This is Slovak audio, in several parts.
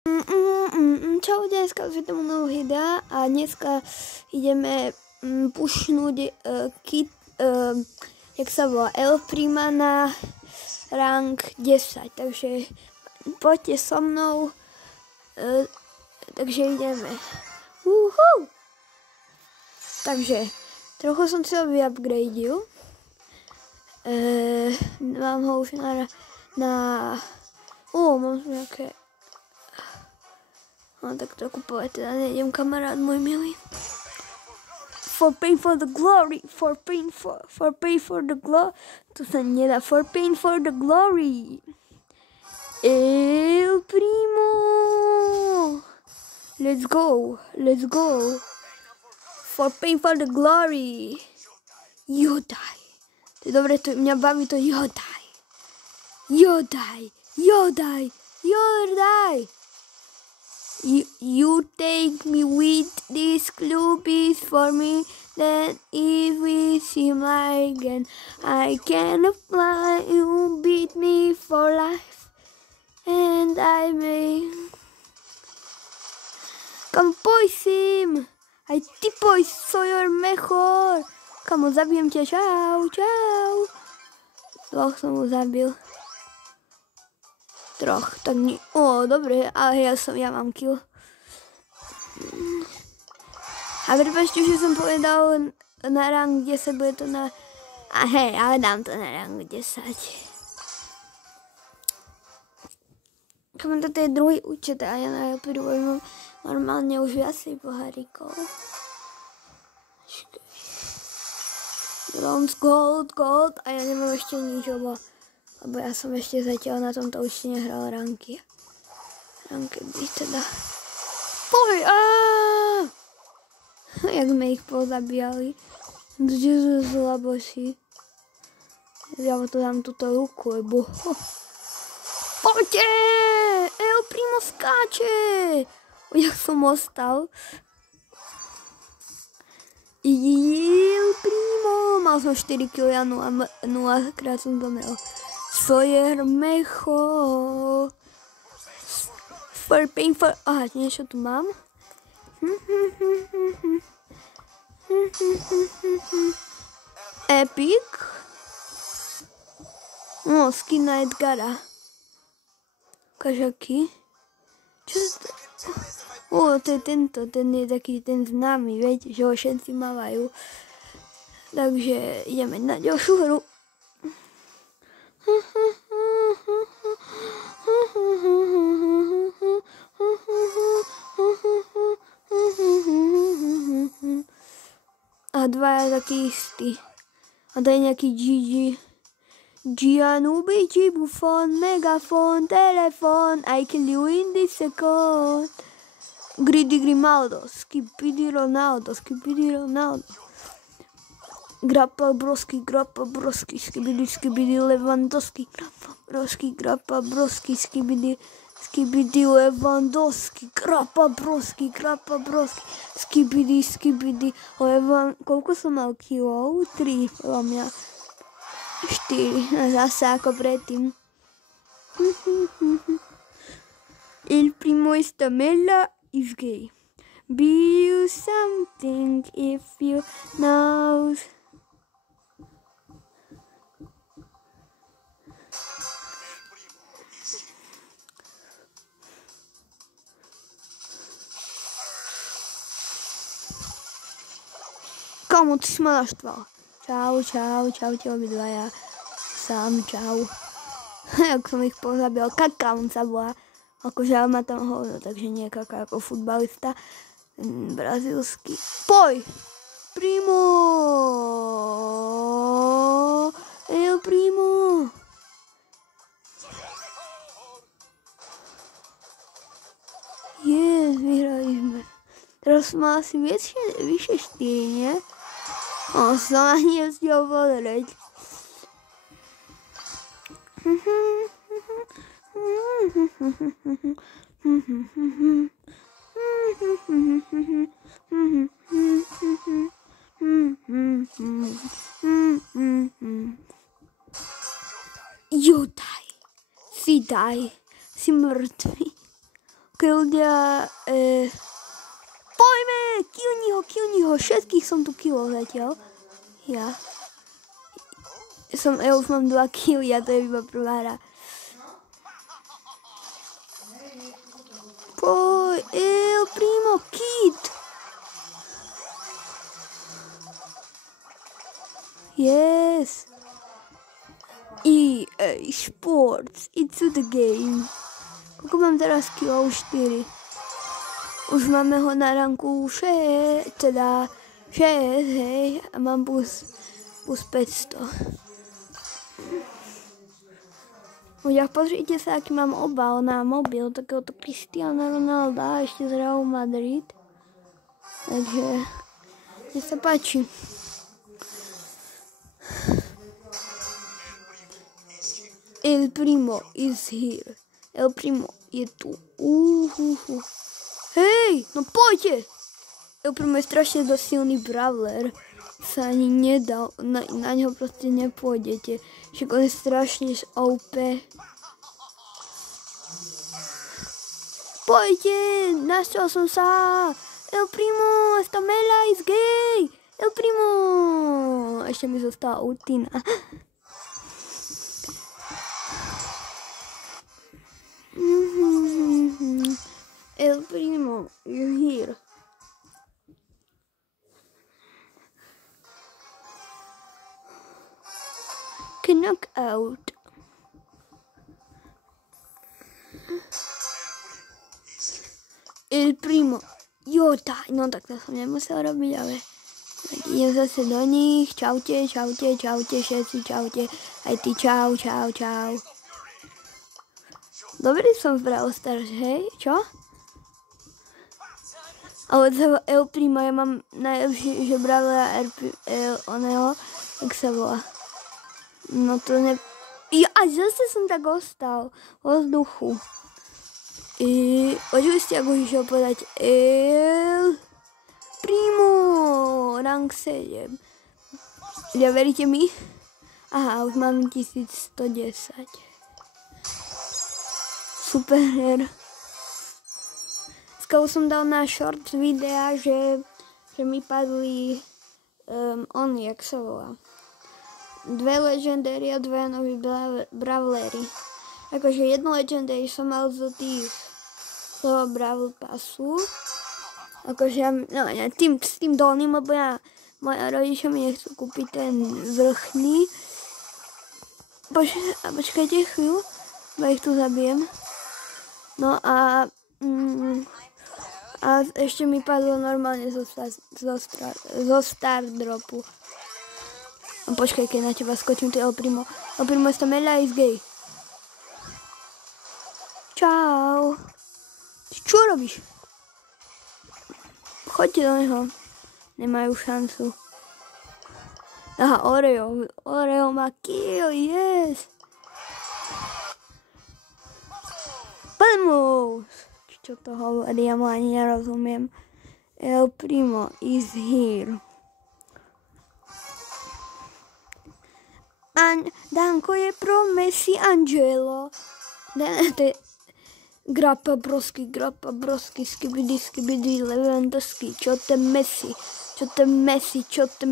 Čau, dneska už je tomu nového videa a dneska ideme pušnúť kit, jak sa volá, El Prima na rank 10, takže poďte so mnou, takže ideme. Takže trochu som si ho vyupgradil, mám ho už mám nejaké. No tak to kupovať teda nejdem, kamarát môj milý. For pain for the glory, for pain for the glory, to sa nedá, for pain for the glory. El Primo. Let's go. For pain for the glory. Jodaj. To je dobre, to mňa baví to jodaj. Jodaj. You take me with these clubbies for me, then if we seem like and I cannot fly, you beat me for life, and I may come poisim, aj ty poj, soy el mejor, kamo zabijem ťa, čau, dvoch som ho zabil. Troch, tak nie. Dobre, ale ja mám kill. A prepáčte, že som povedal na rang 10, bude to na. A hej, ale dám to na rang 10. Toto je druhý účet a ja na Elpiru mám normálne už viacej pohárikov. Bronze, gold a ja nemám ešte nič, lebo ja som ešte zatiaľ na tomto účte nehral ranky. Ranky by teda. Poj! Jak sme ich pozabíjali. Kde sú slaboši? Ja to dám túto ruku, lebo. Poďte! El Primo skáče! Jak som ostal. El Primo! Mal som 4 kg a 0 krát som zomrel. Soy el mejor. For pain for. Niečo tu mám. Epic. Skin na Edgara. Kažaký. Čo to? To je tento. Ten je taký ten známy, viete, že ho všetci mávajú. Takže ideme na ďalšiu hru. A dva je taký istý. A to je nejaký Gianluigi Buffon, Megafon, Telefon, I kill you in this second. Greedy Grimaldo, Skibidi Ronaldo. Grappa Broski, skibidi Lewandowski, Grappa Broski, skibidi Lewandowski, Grappa Broski, skibidi, koľko som mal kilov? 3, podľa mňa. 4, zase ako predtým. Il primo Istamella is gay. Be you something if you know. Komu ty si ma naštval? Čaute obidvaja. Sám, čau. Jak som ich pozabil, Kaká on sa volá. Akože ja má tam hovno, takže nie Kaká ako futbalista. Brazílsky. Poj! Primo! El Primo! Vyhrali sme. Teraz má asi vyššie 4, nie? Som ani nestiel pozrieť. Jodaj, si mŕtvy. Ok, ľudia, poďme, killni ho, všetkých som tu killol zatiaľ. Ja. Už mám 2 killy a to je iba prvá hra. Poď, El Primo, Kid. Yes. EA Sports, it's the game. Koľko mám teraz kilo? 4. Už máme ho na ranku 6, hej, a mám plus 500. Ľudia, pozrite sa, aký mám obal na mobil, takéhoto Cristiano Ronalda, ešte z Real Madrid. Takže, mne sa páči. El Primo is here. El Primo je tu. Hej, no poďte! El Primo je strašne dosť silný brawler. Sa ani nedá, na ňo proste nepôjdete. Však on je strašne OP. Poďte, našťal som sa. El Primo, esta mela is gay. El Primo. Ešte mi zostala ultina. El Primo, you're here. Knockout. El Primo. No tak to som nemusel robiť, ale tak idem zase do nich. Čaute všetci, čaute. Aj ty čau. Dobrý som v Brawl Stars, hej? Čo? Ale El Primo, ja mám najlepší, že Brawlera oného, jak sa volá. No to ne... A zase som tak ostal vo vzduchu. Počuli ste, ako išiel povedať El Primo, rank 7. Ja veríte mi? Aha, už mám 1110. Super. Skôr som dal na short videa, že mi padli jak sa volá. 2 legendary a 2 noví brawlery. Akože 1 legendary som mal z toho Brawl Passu. Akože s tým dolným, lebo moja rodičia mi nechcú kúpiť ten vrchný. Počkajte chvíľu, bo ich tu zabijem. No a ešte mi padlo normálne zo Star Dropu. A počkaj, keď na teba skočím, to je El Primo. El Primo esta mela is gay. Čau. Čo robíš? Choďte do neho. Nemajú šancu. Aha, Oreo má kill, yes. Vamos! Čo to hovorí, ja mu ani nerozumiem. El Primo is here. Danko je pro Messi Angelo. Grappa brosky, skibidi, Lewandowski. Čo ten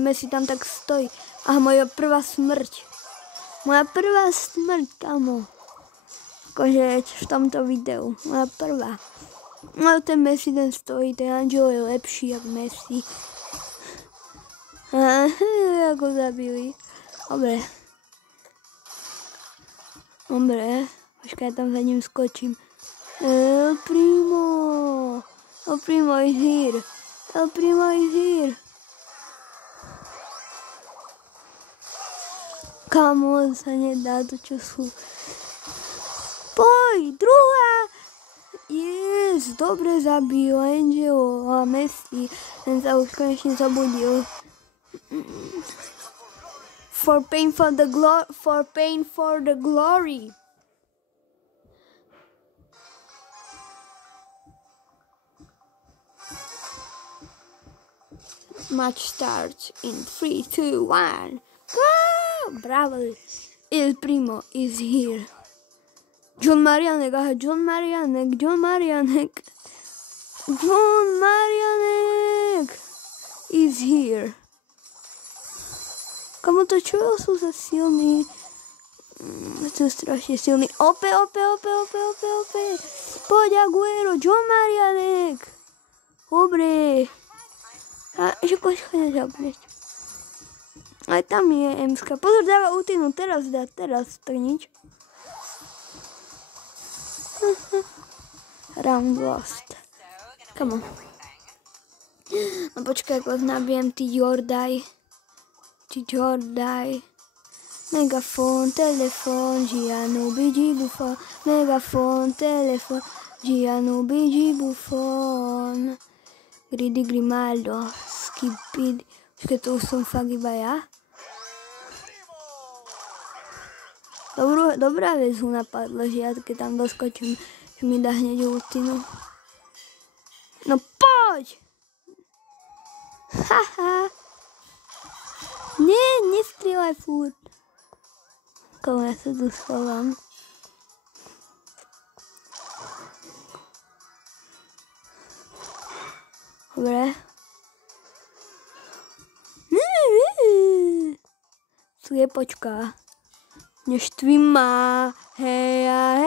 Messi tam tak stojí. A moja prvá smrť, kamo. Akože v tomto videu. Moja prvá. No ten Messi ten stojí, ten Angelo je lepší jak Messi. Ako zabili. Dobre. Počkaj, tam za ním skočím. El Primo is here. Kamo, sa nedá to, čo sú. Poj, druhá. Yes, dobre zabil Angelo a Messi. Ten sa už konečne zabudil. For pain for the glory. Match starts in 3, 2, 1. Bravo! El Primo is here. John Marianek. John Marianek is here. Kamo to čo sú za silní? Sú strašne silní. Ope. Poď Aguero, John Marianek. Dobre. A že počkaj nezabneš. Aj tam je Emska. Pozor, dáva útinu. Teraz, tak nič. Round lost. Come on. No počkaj, ako nabijem ty Jordaj. Megafon, telefon, Gianluigi Buffon. Megafon, telefon, Gianluigi Buffon. Gridi Grimaldo, Skipid. Počkaj, to už som fakt iba ja. Dobrá vec ho napadla, že ja keď tam doskočím, že mi dá hneď ultinu. No poď! Haha! Nie, nestrieľaj furt. Komu ja sa tu schovám. Dobre. Tu je počka. Neštví ma. Heja,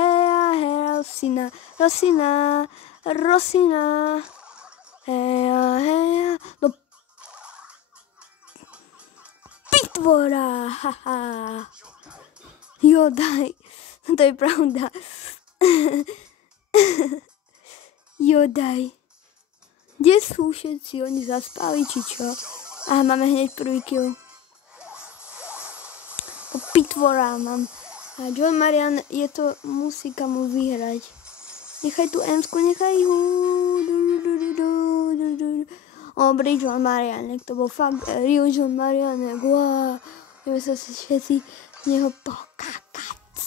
Rosina. Heja. No pitvora, haha. Jo, daj. To je pravda. Jo, daj. Kde sú všetci? Oni zaspali, či čo? Aha, máme hneď prvý kill. Pitvora mám. A John Marian, musí kamu vyhrať. Nechaj tu Emsku, nechaj ho. Dobrý John Marianek, to bol fakt real John Marianek. Wow. Ideme sa všetci z neho pokakať.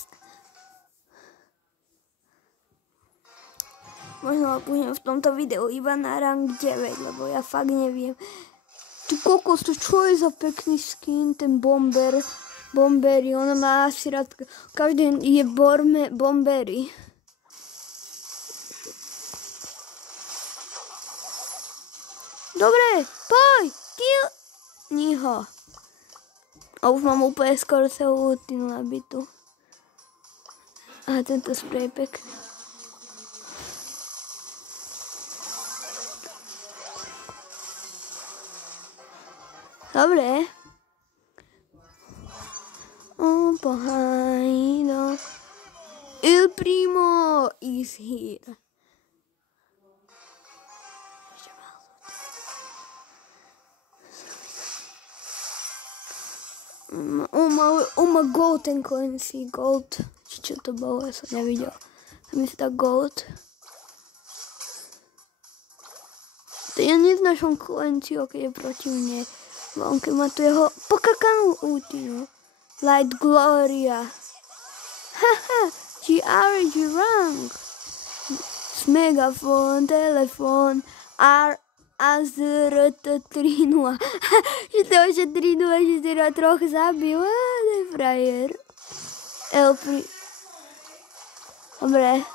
Možno budem v tomto videu iba na rank 9, lebo ja fakt neviem. Ty kokos, to čo je za pekný skin, ten Bombery, ona má asi rád, každý je Bombery. Dobre, poď, kill. Niho. A už mám úplne skoro celú ultinu nabitú. A tento spraypack. Dobre. Behind Il Primo is here. Gold ten Clancy, Gold. Čo to bolo, ja som nevidel. Tam je tá Gold. Ja neznášam Clancy, keď je proti mne. On keď má tu jeho pokakanú útinu. Light Gloria. Haha, GR rank. S megafon, telefon, AZRT 3.0. Že to už je 3.0, že si ho troch zabil. To je frajer. Dobre.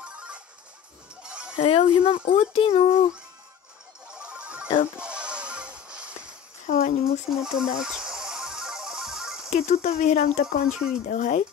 Ja už mám útinu. Ale musíme to dať. Keď tuto vyhrám, tak končí video, hej?